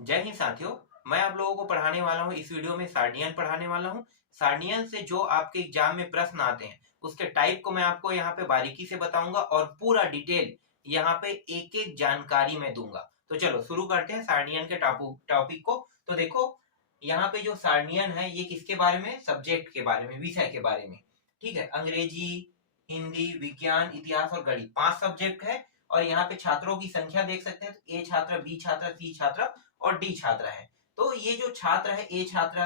जय हिंद साथियों। मैं आप लोगों को पढ़ाने वाला हूँ इस वीडियो में सार्डियन पढ़ाने वाला हूँ। सार्डियन से जो आपके एग्जाम में प्रश्न आते हैं उसके टाइप को मैं आपको यहाँ पे बारीकी से बताऊंगा और पूरा डिटेल यहाँ पे एक एक जानकारी मैं दूंगा। तो चलो शुरू करते हैं सार्डियन के टॉपिक को। तो देखो यहाँ पे जो सार्डियन है ये किसके बारे में, सब्जेक्ट के बारे में, विषय के बारे में। ठीक है, अंग्रेजी, हिंदी, विज्ञान, इतिहास और गणित 5 सब्जेक्ट है। और यहाँ पे छात्रों की संख्या देख सकते हैं, तो ए छात्र, बी छात्र, सी छात्र और डी छात्र है। तो ये जो छात्र है, ए छात्र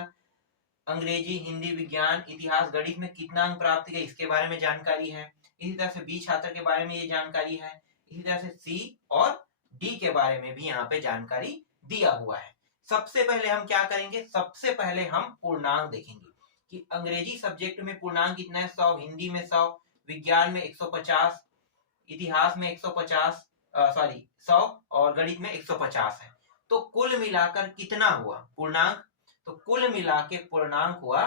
अंग्रेजी, हिंदी, विज्ञान, इतिहास, गणित में कितना अंक प्राप्त किया इसके बारे में जानकारी है। इसी तरह से बी छात्र के बारे में ये जानकारी है। इसी तरह से सी और डी के बारे में भी यहाँ पे जानकारी दिया हुआ है। सबसे पहले हम क्या करेंगे, सबसे पहले हम पूर्णांक देखेंगे कि अंग्रेजी सब्जेक्ट में पूर्णांक कितना है, 100, हिंदी में 100, विज्ञान में 150, इतिहास में 150, सॉरी 100 और गणित में 150 है। तो कुल मिलाकर कितना हुआ पूर्णांक, तो कुल मिला के पूर्णांक हुआ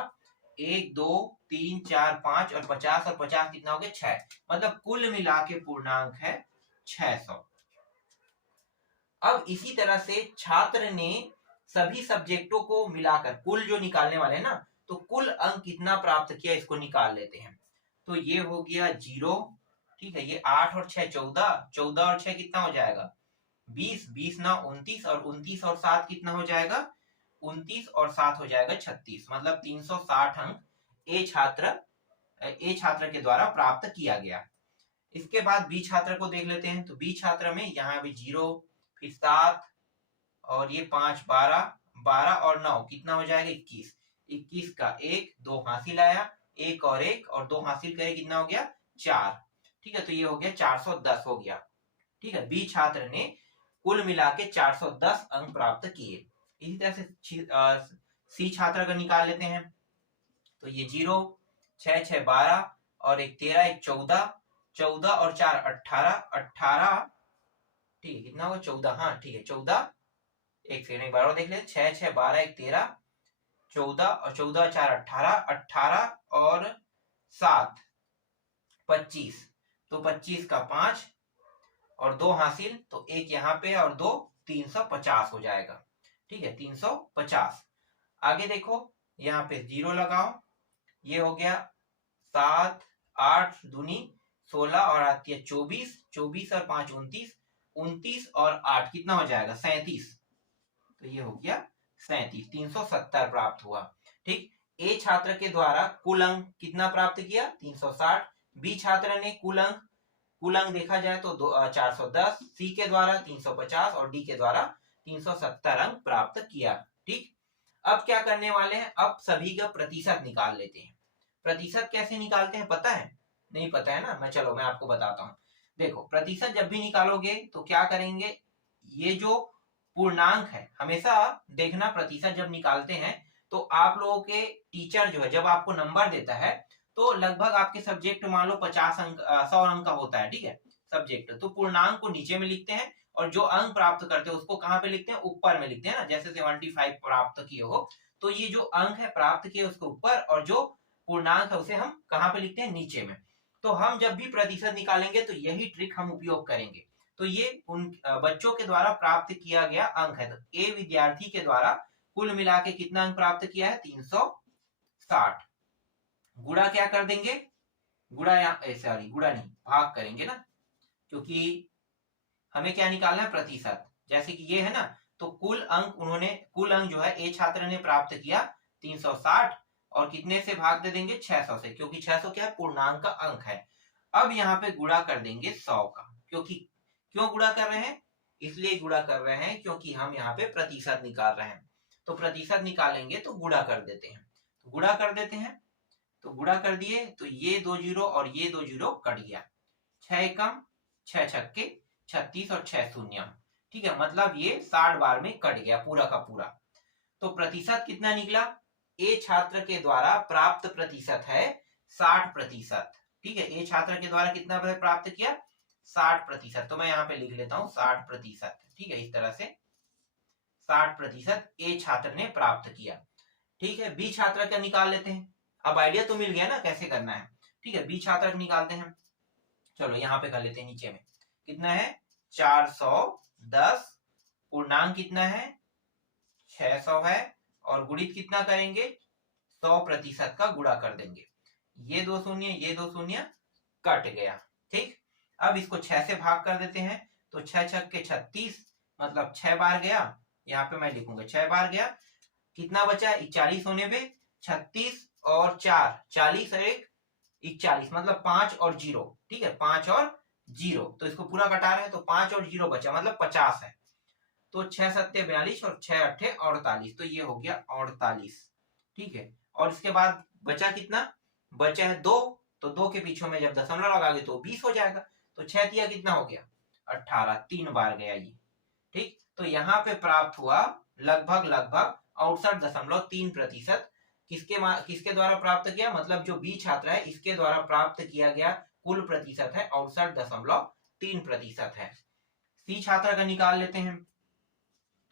1, 2, 3, 4, 5 और 50 और 50 कितना हो गया 6। मतलब कुल मिला के पूर्णांक है 600। अब इसी तरह से छात्र ने सभी सब्जेक्टों को मिलाकर कुल जो निकालने वाले हैं ना, तो कुल अंक कितना प्राप्त किया इसको निकाल लेते हैं। तो ये हो गया 0। ठीक है, ये 8 और 6 14, 14 और 6 कितना हो जाएगा 20, 20 ना 29 और 29 और 7 कितना हो जाएगा 29 और 7 हो जाएगा 36। मतलब 360 अंक ए छात्र के द्वारा प्राप्त किया गया। इसके बाद बी छात्र को देख लेते हैं। तो बी छात्र में यहाँ भी 0, फिर 7 और ये 5, 12, 12 और 9 कितना हो जाएगा 21। 21 का 1, 2 हासिल आया, 1 और 1 और 2 हासिल करे कितना हो गया 4। ठीक है, तो ये हो गया 410 हो गया। ठीक है, बी छात्र ने कुल मिला के 410 अंक प्राप्त किए। इसी तरह से सी छात्र का निकाल लेते हैं। तो ये 0, 6, 6, 12 और 1 13, 1 14, 14 और 4 18, 18। ठीक है, कितना हुआ 14, हाँ ठीक है 14। एक सेकंड एक बार और देख ले, 6, 6, 12, 1 13, 14 और 14, 4 18, 18 और 7 25। तो 25 का 5 और 2 हासिल, तो 1 यहाँ पे और 2, 350 हो जाएगा। ठीक है, 350। आगे देखो यहाँ पे 0 लगाओ, ये हो गया 7, 8 दूनी 16 और आती है 24, 24 और 5 29, 29 और 8 कितना हो जाएगा 37। तो ये हो गया 37, 370 प्राप्त हुआ। ठीक, ए छात्र के द्वारा कुल अंक कितना प्राप्त किया 360। बी छात्र ने कुल अंक देखा जाए तो 410, सी के द्वारा 350 और डी के द्वारा 370 अंक प्राप्त किया। ठीक, अब क्या करने वाले हैं, अब सभी का प्रतिशत निकाल लेते हैं। प्रतिशत कैसे निकालते हैं पता है, नहीं पता है ना, मैं आपको बताता हूँ। देखो प्रतिशत जब भी निकालोगे तो क्या करेंगे, ये जो पूर्णांक है हमेशा देखना, प्रतिशत जब निकालते हैं तो आप लोगों के टीचर जो है जब आपको नंबर देता है तो लगभग आपके सब्जेक्ट मान लो 50 अंक 100 अंक का होता है। ठीक है, सब्जेक्ट तो पूर्णांक को नीचे में लिखते हैं और जो अंक प्राप्त करते हैं उसको कहाँ पे लिखते हैं, ऊपर में लिखते हैं ना, जैसे 75 प्राप्त किए हो तो ये जो अंक है प्राप्त किए उसके ऊपर और जो पूर्णांक है उसे हम कहाँ पे लिखते हैं, नीचे में। तो हम जब भी प्रतिशत निकालेंगे तो यही ट्रिक हम उपयोग करेंगे। तो ये उन बच्चों के द्वारा प्राप्त किया गया अंक है। तो ए विद्यार्थी के द्वारा कुल मिला के कितना अंक प्राप्त किया है 360। गुणा क्या कर देंगे, गुणा या सॉरी गुणा नहीं, भाग करेंगे ना, क्योंकि हमें क्या निकालना है प्रतिशत। जैसे कि ये है ना, तो कुल अंक जो है ए छात्र ने प्राप्त किया 360 और कितने से भाग दे देंगे 600 से, क्योंकि 600 क्या है पूर्णांक का अंक है। अब यहाँ पे गुणा कर देंगे 100 का, क्योंकि क्यों गुणा कर रहे हैं, इसलिए गुणा कर रहे हैं क्योंकि हम यहाँ पे प्रतिशत निकाल रहे हैं। तो प्रतिशत निकालेंगे तो गुणा कर देते हैं, तो गुणा कर देते हैं। तो गुणा कर दिए तो ये 2 जीरो और ये 2 जीरो कट गया, 6 एकम 6 छक्के 36 और 6 शून्य। ठीक है, मतलब ये 60 बार में कट गया पूरा का पूरा। तो प्रतिशत कितना निकला, ए छात्र के द्वारा प्राप्त प्रतिशत है 60%। ठीक है, ए छात्र के द्वारा कितना प्राप्त किया 60%। तो मैं यहाँ पे लिख लेता हूँ 60%। ठीक है, इस तरह से 60% ए छात्र ने प्राप्त किया। ठीक है, बी छात्र का निकाल लेते हैं। अब आइडिया तो मिल गया ना कैसे करना है। ठीक है, बी छात्र का निकालते हैं। चलो यहाँ पे कर लेते हैं, नीचे में कितना है 410, पूर्णांक कितना है 600 है और गुणित कितना करेंगे 100% का गुणा कर देंगे। ये 2 शून्य ये 2 शून्य कट गया। ठीक, अब इसको 6 से भाग कर देते हैं तो 6 छक के 36 मतलब 6 बार गया। यहाँ पे मैं लिखूंगा 6 बार गया, कितना बचा 41 होने पे 36 और 4 40 और 1 41 मतलब 5 और 0। ठीक है 5 और 0 तो इसको पूरा कटा रहे हैं तो 5 और 0 बचा मतलब 50 है। तो 6 सत्ते 42 और 6 अट्ठे 48 तो ये हो गया 48। ठीक है, और इसके बाद बचा कितना, बचा है 2 तो 2 के पीछे में जब दशमलव लगाओगे तो 20 हो जाएगा। तो 6 तिया कितना हो गया 18, 3 बार गया ये। ठीक, तो यहाँ पे प्राप्त हुआ लगभग 68.3%। किसके द्वारा प्राप्त किया, मतलब जो बी छात्र है इसके द्वारा प्राप्त किया गया कुल प्रतिशत है 68.3% है। सी छात्र का निकाल लेते हैं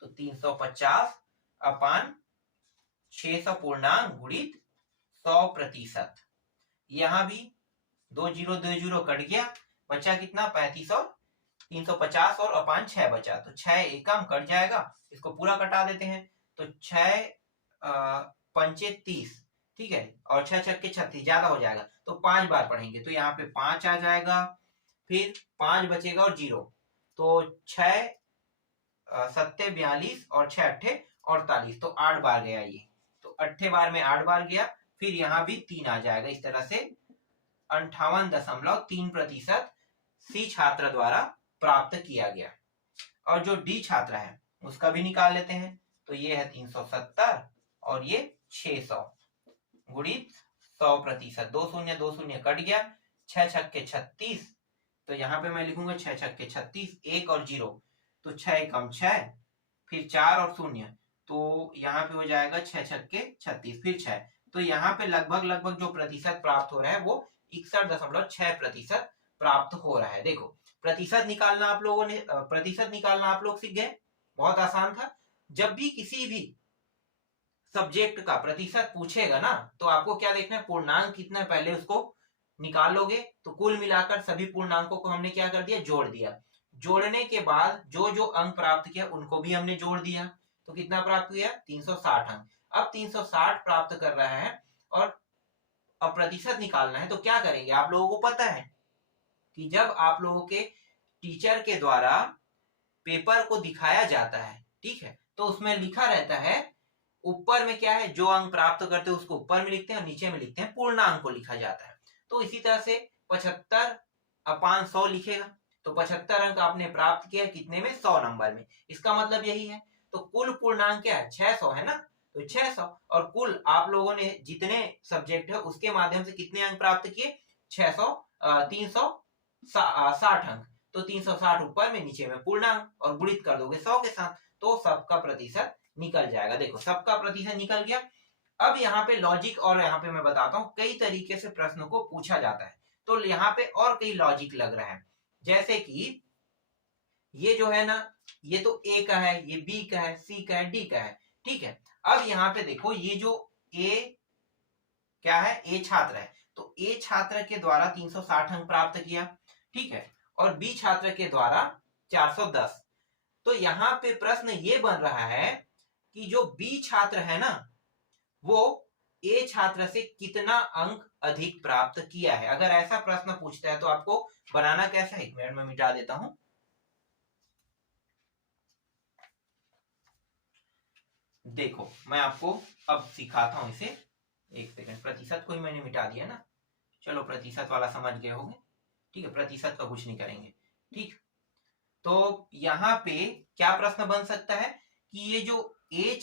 तो 350 अपान 600 पूर्णांक गुणित 100%। यहां भी 2 जीरो 2 जीरो कट गया, बचा कितना 35 और 350 और अपान 6 बचा तो 6 एकम कट जाएगा। इसको पूरा कटा देते हैं तो 6 पंचे 30। ठीक है, और 6 छक्के 36 ज्यादा हो जाएगा तो 5 बार पढ़ेंगे तो यहाँ पे 5 आ जाएगा, फिर 5 बचेगा और 0 तो 6 सत्ते 42 और 6 अट्ठे 48 तो 8 बार गया ये। तो अट्ठे बार में 8 बार गया, फिर यहाँ भी 3 आ जाएगा। इस तरह से 58.3% सी छात्र द्वारा प्राप्त किया गया। और जो डी छात्र है उसका भी निकाल लेते हैं तो ये है 370 और ये 600 गुणित 100%। 2 शून्य 2 शून्य कट गया, 6 छक्के 36 तो यहाँ पे मैं लिखूंगा 6 छक्के 36 1 और 0 तो 6 एकम 6, फिर 4 और 0 तो यहाँ पे हो जाएगा 6 छक्के 36 फिर 6। तो यहाँ पे लगभग जो प्रतिशत प्राप्त हो रहा है वो 61.6% प्राप्त हो रहा है। देखो प्रतिशत निकालना आप लोग सीख गए, बहुत आसान था। जब भी किसी भी सब्जेक्ट का प्रतिशत पूछेगा ना तो आपको क्या देखना है, पूर्णांक कितना है पहले उसको निकाल लोगे। तो कुल मिलाकर सभी पूर्णांकों को हमने क्या कर दिया, जोड़ दिया। जोड़ने के बाद जो जो अंक प्राप्त किया उनको भी हमने जोड़ दिया तो कितना प्राप्त किया 360 अंक। अब 360 प्राप्त कर रहा है और अब प्रतिशत निकालना है तो क्या करेंगे, आप लोगों को पता है कि जब आप लोगों के टीचर के द्वारा पेपर को दिखाया जाता है, ठीक है, तो उसमें लिखा रहता है ऊपर में क्या है, जो अंक प्राप्त करते हैं उसको ऊपर में लिखते हैं और नीचे में लिखते हैं पूर्णांक को लिखा जाता है। तो इसी तरह से 75 अपान 100 लिखेगा तो 75 अंक आपने प्राप्त किया कितने में 100 नंबर में। इसका मतलब यही है। तो कुल पूर्णांक क्या है 600 है ना, तो 600 और कुल आप लोगों ने जितने सब्जेक्ट है उसके माध्यम से कितने अंक प्राप्त किए 360 अंक। तो 360 ऊपर में नीचे में पूर्णांक और गुणित कर दोगे 100 के साथ तो सबका प्रतिशत निकल जाएगा। देखो सबका प्रतिशत निकल गया। अब यहाँ पे लॉजिक और यहाँ पे मैं बताता हूँ कई तरीके से प्रश्न को पूछा जाता है तो यहाँ पे और कई लॉजिक लग रहा है। जैसे कि ये जो है ना, ये तो ए का है, ये बी का है, सी का है, डी का है। ठीक है, अब यहाँ पे देखो ये जो ए क्या है, ए छात्र है तो ए छात्र के द्वारा 360 अंक प्राप्त किया, ठीक है, और बी छात्र के द्वारा 410। तो यहाँ पे प्रश्न ये बन रहा है कि जो बी छात्र है ना वो ए छात्र से कितना अंक अधिक प्राप्त किया है। अगर ऐसा प्रश्न पूछता है तो आपको बनाना कैसा है, 1 मिनट में मिटा देता हूं। देखो मैं आपको अब सिखाता हूं इसे, 1 सेकंड। प्रतिशत को ही मैंने मिटा दिया ना, चलो प्रतिशत वाला समझ गए होंगे, ठीक है, प्रतिशत का कुछ नहीं करेंगे। ठीक, तो यहाँ पे क्या प्रश्न बन सकता है कि ये जो बी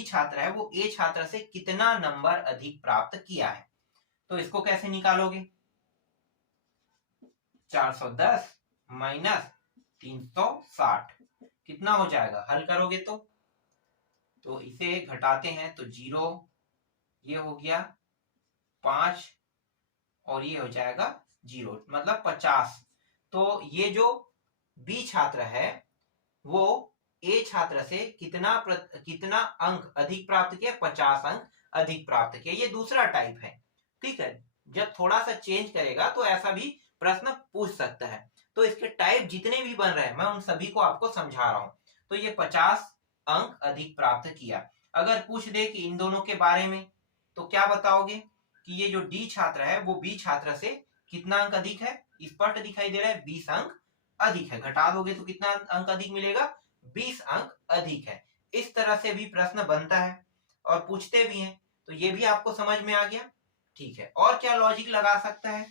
छात्र है वो ए छात्र से कितना नंबर अधिक प्राप्त किया है। तो इसको कैसे निकालोगे, 410 माइनस 360 कितना हो जाएगा, हल करोगे तो इसे घटाते हैं तो 0, ये हो गया 5 और ये हो जाएगा 0 मतलब 50। तो ये जो बी छात्र है वो ए छात्र से कितना अंक अधिक प्राप्त किया, 50 अंक अधिक प्राप्त किया। ये दूसरा टाइप है। ठीक है, जब थोड़ा सा चेंज करेगा तो ऐसा भी प्रश्न पूछ सकता है। तो इसके टाइप जितने भी बन रहे हैं मैं उन सभी को आपको समझा रहा हूं। तो ये 50 अंक अधिक प्राप्त किया। अगर पूछ दे कि इन दोनों के बारे में तो क्या बताओगे कि ये जो डी छात्र है वो बी छात्र से कितना अंक अधिक है, स्पष्ट दिखाई दे रहा है 20 अंक अधिक है। घटा दोगे तो कितना अंक अधिक मिलेगा, 20 अंक अधिक है। इस तरह से भी प्रश्न बनता है और पूछते भी हैं, तो ये भी आपको समझ में आ गया। ठीक है, और क्या लॉजिक लगा सकता है,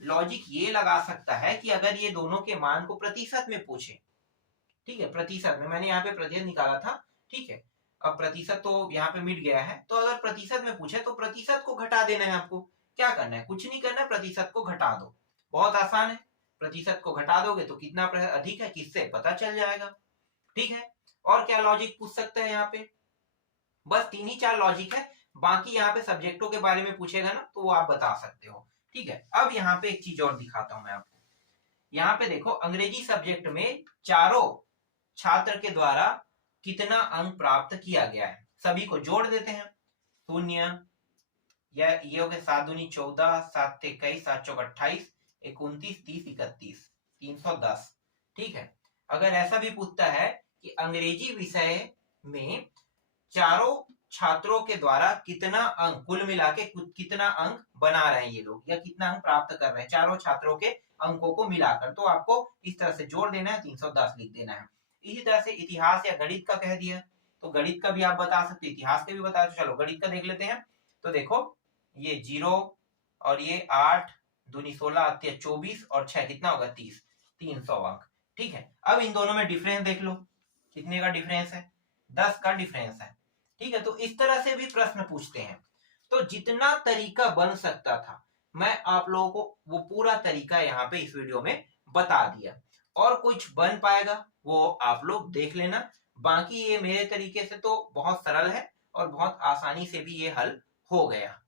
लॉजिक ये लगा सकता है कि अगर ये दोनों के मान को प्रतिशत में पूछे, ठीक है, प्रतिशत में, मैंने यहाँ पे प्रतिशत निकाला था, ठीक है, अब प्रतिशत तो यहाँ पे मिट गया है, तो अगर प्रतिशत में पूछे तो प्रतिशत को घटा देना है आपको। क्या करना है, कुछ नहीं करना है, प्रतिशत को घटा दो, बहुत आसान है। प्रतिशत को घटा दोगे तो कितना अधिक है, किससे पता चल जाएगा। ठीक है, और क्या लॉजिक पूछ सकते हैं यहाँ पे, बस 3 ही 4 लॉजिक है, बाकी यहाँ पे सब्जेक्टों के बारे में पूछेगा ना तो वो आप बता सकते हो। ठीक है, अब यहाँ पे एक चीज और दिखाता हूं मैं आपको। यहाँ पे देखो, अंग्रेजी सब्जेक्ट में चारों छात्र के द्वारा कितना अंक प्राप्त किया गया है, सभी को जोड़ देते हैं। 0, ये हो गए 7 दूनी 14, 7 21, 7 चौक 28, 29, 30, 31, 310। ठीक है, अगर ऐसा भी पूछता है कि अंग्रेजी विषय में चारों छात्रों के द्वारा कितना अंक, कुल मिला के कितना अंक बना रहे हैं ये लोग, या कितना अंक प्राप्त कर रहे हैं चारों छात्रों के अंकों को मिलाकर, तो आपको इस तरह से जोड़ देना है, 310 लिख देना है। इसी तरह से इतिहास या गणित का कह दिया तो गणित का भी आप बता सकते, इतिहास के भी बता सकते। चलो गणित का देख लेते हैं। तो देखो, ये 0 और ये 8 दूनी 16, 24 और 6 कितना होगा 30, 300 अंक। ठीक है, अब इन दोनों में डिफरेंस देख लो, कितने का डिफरेंस है, 10 का डिफरेंस है। ठीक है, तो इस तरह से भी प्रश्न पूछते हैं। तो जितना तरीका बन सकता था मैं आप लोगों को वो पूरा तरीका यहाँ पे इस वीडियो में बता दिया, और कुछ बन पाएगा वो आप लोग देख लेना। बाकी ये मेरे तरीके से तो बहुत सरल है और बहुत आसानी से भी ये हल हो गया।